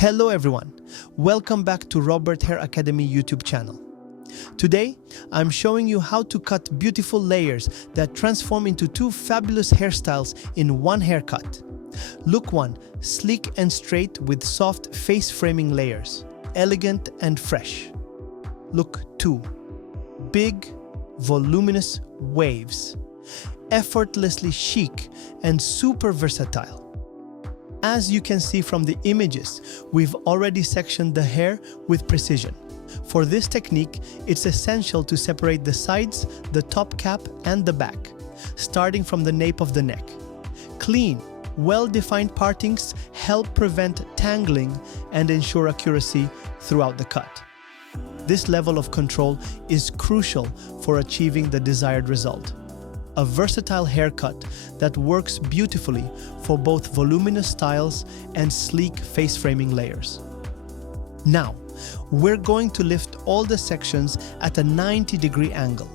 Hello everyone, welcome back to Robert Hair Academy YouTube channel. Today, I'm showing you how to cut beautiful layers that transform into two fabulous hairstyles in one haircut. Look 1, sleek and straight with soft face framing layers, elegant and fresh. Look 2, big, voluminous waves, effortlessly chic and super versatile. As you can see from the images, we've already sectioned the hair with precision. For this technique, it's essential to separate the sides, the top cap, and the back, starting from the nape of the neck. Clean, well-defined partings help prevent tangling and ensure accuracy throughout the cut. This level of control is crucial for achieving the desired result. A versatile haircut that works beautifully for both voluminous styles and sleek face framing layers. Now, we're going to lift all the sections at a 90-degree angle.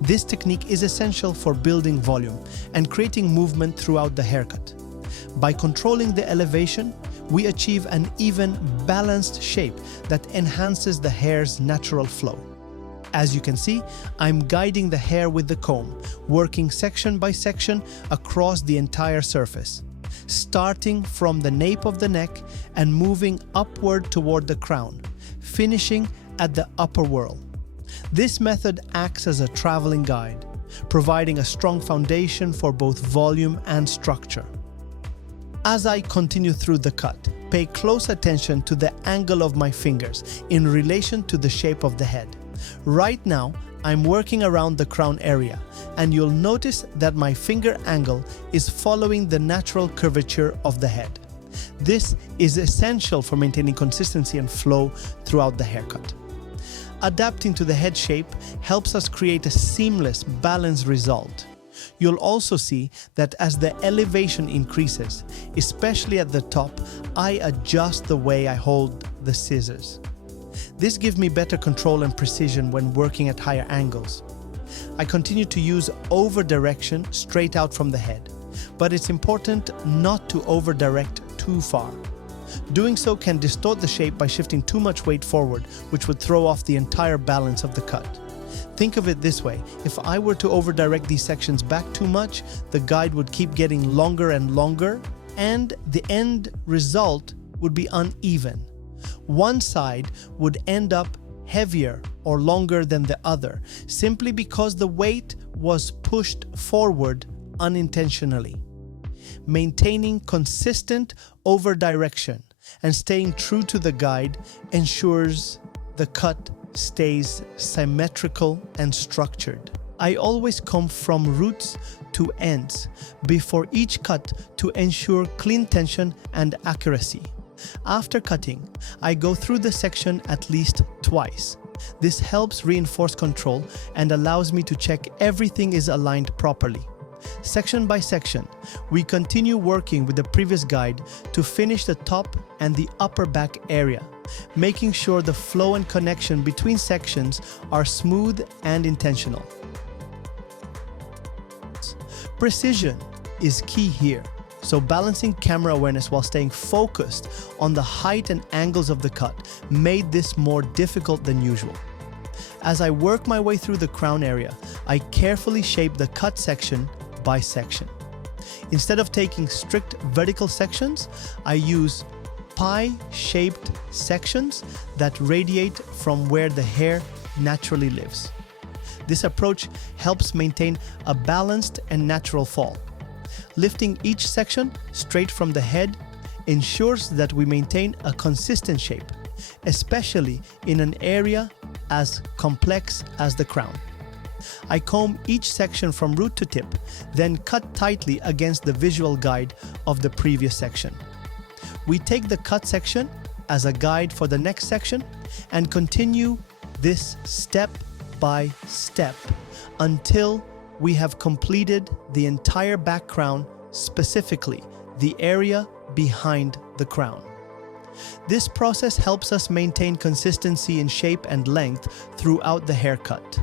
This technique is essential for building volume and creating movement throughout the haircut. By controlling the elevation, we achieve an even, balanced shape that enhances the hair's natural flow. As you can see, I'm guiding the hair with the comb, working section by section across the entire surface, starting from the nape of the neck and moving upward toward the crown, finishing at the upper whorl. This method acts as a traveling guide, providing a strong foundation for both volume and structure. As I continue through the cut, pay close attention to the angle of my fingers in relation to the shape of the head. Right now, I'm working around the crown area, and you'll notice that my finger angle is following the natural curvature of the head. This is essential for maintaining consistency and flow throughout the haircut. Adapting to the head shape helps us create a seamless, balanced result. You'll also see that as the elevation increases, especially at the top, I adjust the way I hold the scissors. This gives me better control and precision when working at higher angles. I continue to use over direction straight out from the head, but it's important not to over direct too far. Doing so can distort the shape by shifting too much weight forward, which would throw off the entire balance of the cut. Think of it this way: if I were to over direct these sections back too much, the guide would keep getting longer and longer, and the end result would be uneven. One side would end up heavier or longer than the other, simply because the weight was pushed forward unintentionally. Maintaining consistent over direction and staying true to the guide ensures the cut stays symmetrical and structured. I always comb from roots to ends before each cut to ensure clean tension and accuracy. After cutting, I go through the section at least twice. This helps reinforce control and allows me to check everything is aligned properly. Section by section, we continue working with the previous guide to finish the top and the upper back area, making sure the flow and connection between sections are smooth and intentional. Precision is key here, so balancing camera awareness while staying focused on the height and angles of the cut made this more difficult than usual. As I work my way through the crown area, I carefully shape the cut section by section. Instead of taking strict vertical sections, I use pie-shaped sections that radiate from where the hair naturally lives. This approach helps maintain a balanced and natural fall. Lifting each section straight from the head ensures that we maintain a consistent shape, especially in an area as complex as the crown. I comb each section from root to tip, then cut tightly against the visual guide of the previous section. We take the cut section as a guide for the next section and continue this step by step until we have completed the entire back crown, specifically the area behind the crown. This process helps us maintain consistency in shape and length throughout the haircut.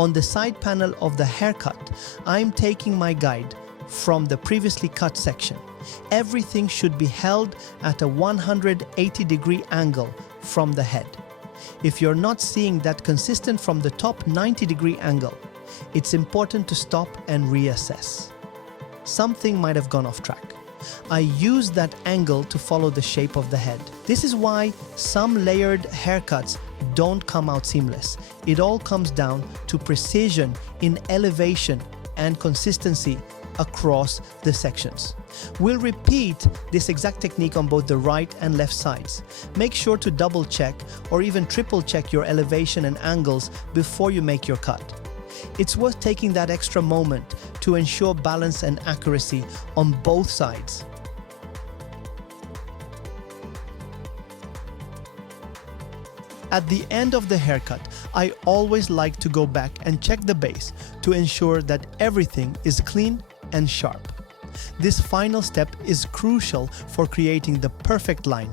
On the side panel of the haircut, I'm taking my guide from the previously cut section. Everything should be held at a 180-degree angle from the head. If you're not seeing that consistent from the top 90-degree angle, it's important to stop and reassess. Something might have gone off track. I use that angle to follow the shape of the head. This is why some layered haircuts don't come out seamless. It all comes down to precision in elevation and consistency across the sections. We'll repeat this exact technique on both the right and left sides. Make sure to double check or even triple check your elevation and angles before you make your cut. It's worth taking that extra moment to ensure balance and accuracy on both sides. At the end of the haircut, I always like to go back and check the base to ensure that everything is clean and sharp. This final step is crucial for creating the perfect line,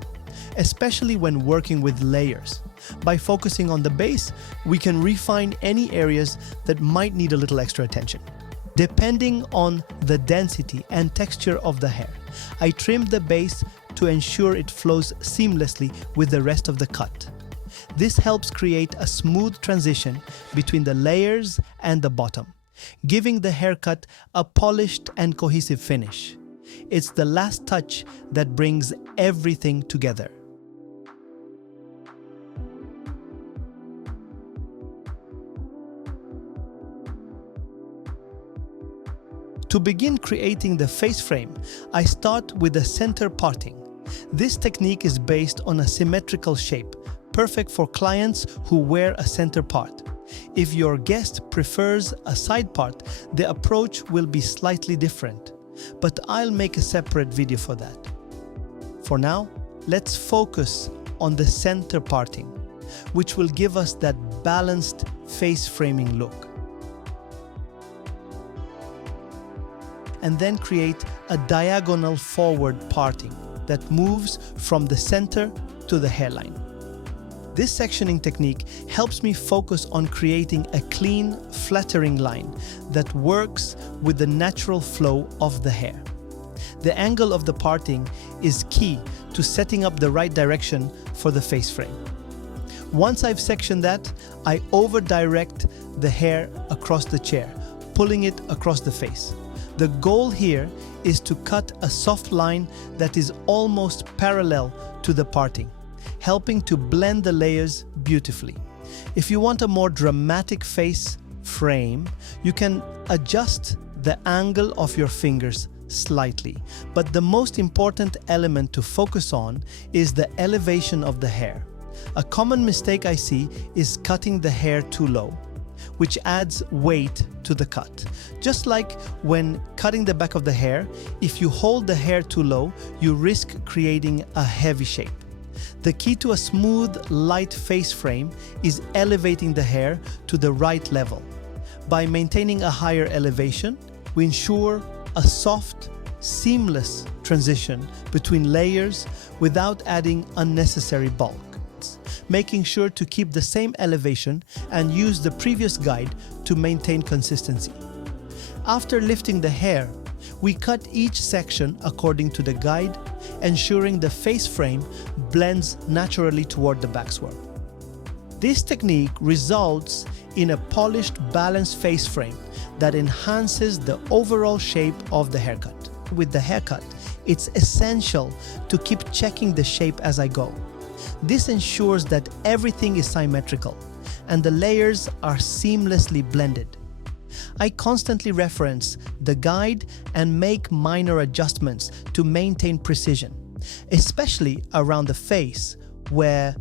especially when working with layers. By focusing on the base, we can refine any areas that might need a little extra attention. Depending on the density and texture of the hair, I trim the base to ensure it flows seamlessly with the rest of the cut. This helps create a smooth transition between the layers and the bottom, giving the haircut a polished and cohesive finish. It's the last touch that brings everything together. To begin creating the face frame, I start with the center parting. This technique is based on a symmetrical shape, perfect for clients who wear a center part. If your guest prefers a side part, the approach will be slightly different, but I'll make a separate video for that. For now, let's focus on the center parting, which will give us that balanced face framing look. And then create a diagonal forward parting that moves from the center to the hairline. This sectioning technique helps me focus on creating a clean, flattering line that works with the natural flow of the hair. The angle of the parting is key to setting up the right direction for the face frame. Once I've sectioned that, I over-direct the hair across the chair, pulling it across the face. The goal here is to cut a soft line that is almost parallel to the parting, helping to blend the layers beautifully. If you want a more dramatic face frame, you can adjust the angle of your fingers slightly. But the most important element to focus on is the elevation of the hair. A common mistake I see is cutting the hair too low, which adds weight to the cut. Just like when cutting the back of the hair, if you hold the hair too low, you risk creating a heavy shape. The key to a smooth, light face frame is elevating the hair to the right level. By maintaining a higher elevation, we ensure a soft, seamless transition between layers without adding unnecessary bulk. Making sure to keep the same elevation and use the previous guide to maintain consistency. After lifting the hair, we cut each section according to the guide, ensuring the face frame blends naturally toward the back swerve. This technique results in a polished, balanced face frame that enhances the overall shape of the haircut. With the haircut, it's essential to keep checking the shape as I go. This ensures that everything is symmetrical and the layers are seamlessly blended. I constantly reference the guide and make minor adjustments to maintain precision, especially around the face where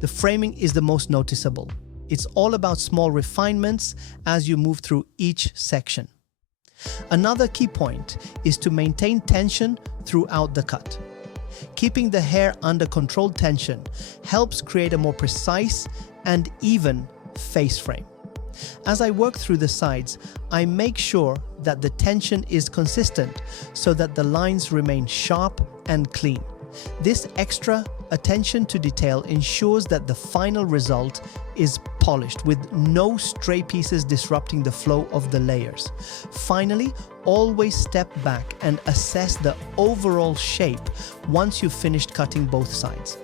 the framing is the most noticeable. It's all about small refinements as you move through each section. Another key point is to maintain tension throughout the cut. Keeping the hair under controlled tension helps create a more precise and even face frame. As I work through the sides, I make sure that the tension is consistent so that the lines remain sharp and clean. This extra attention to detail ensures that the final result is polished with no stray pieces disrupting the flow of the layers. Finally, always step back and assess the overall shape once you've finished cutting both sides.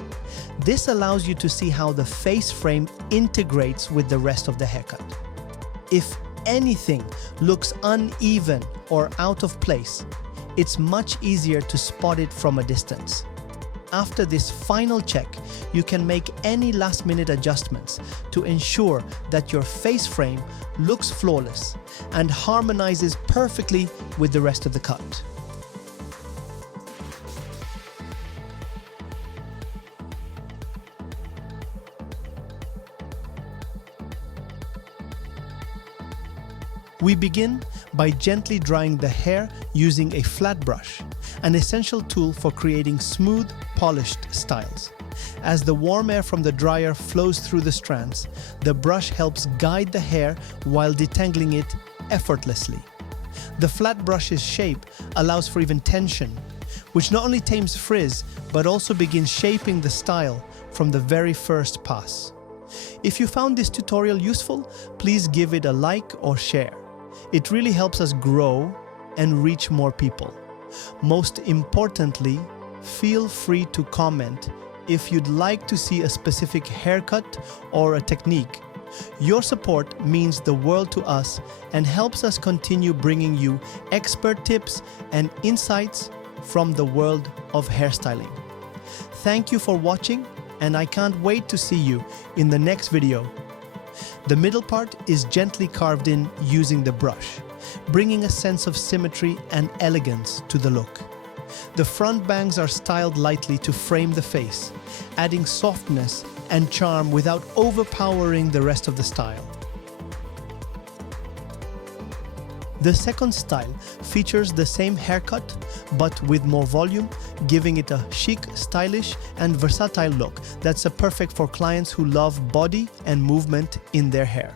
This allows you to see how the face frame integrates with the rest of the haircut. If anything looks uneven or out of place, it's much easier to spot it from a distance. After this final check, you can make any last-minute adjustments to ensure that your face frame looks flawless and harmonizes perfectly with the rest of the cut. We begin by gently drying the hair using a flat brush, an essential tool for creating smooth, polished styles. As the warm air from the dryer flows through the strands, the brush helps guide the hair while detangling it effortlessly. The flat brush's shape allows for even tension, which not only tames frizz, but also begins shaping the style from the very first pass. If you found this tutorial useful, please give it a like or share. It really helps us grow and reach more people. Most importantly, feel free to comment if you'd like to see a specific haircut or a technique. Your support means the world to us and helps us continue bringing you expert tips and insights from the world of hairstyling. Thank you for watching, and I can't wait to see you in the next video. The middle part is gently carved in using the brush, bringing a sense of symmetry and elegance to the look. The front bangs are styled lightly to frame the face, adding softness and charm without overpowering the rest of the style. The second style features the same haircut, but with more volume, giving it a chic, stylish, and versatile look that's perfect for clients who love body and movement in their hair.